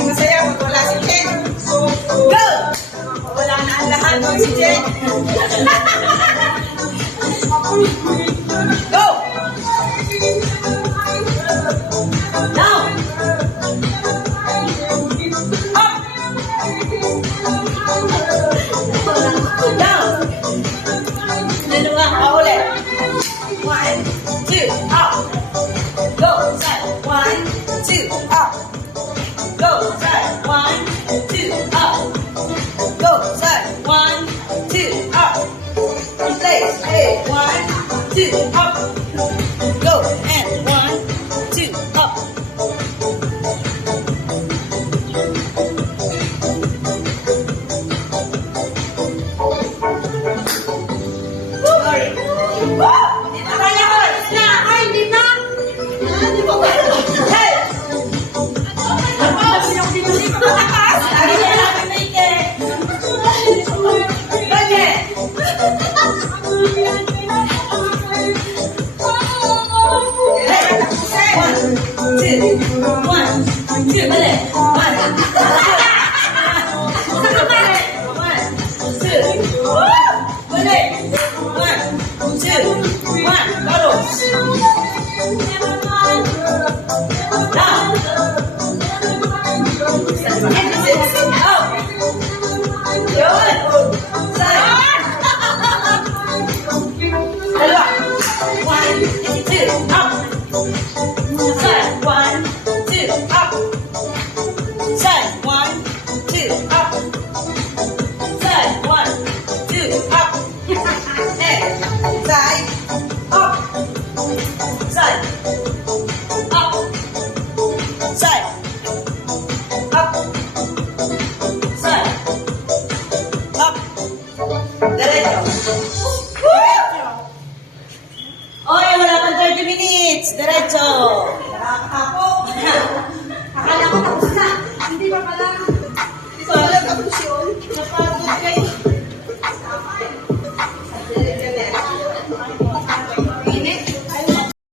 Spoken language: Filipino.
Masaya pag wala si Jen. Go! Wala na ang lahat ng si Jen. Go! Down! Up! Down! Dalawa, ulit. 1, 2, up! Go, side, 1, 2, up. Go, side, 1, 2, up. Go, side, 1, 2, up. Place, hey, 1, 2, up. Go, and 1, 2, up. Sorry. Woo! Dito kaya ko. Na, ay, hindi na. Hindi ko kaya. Hey! Side, 1, 2, up. Side.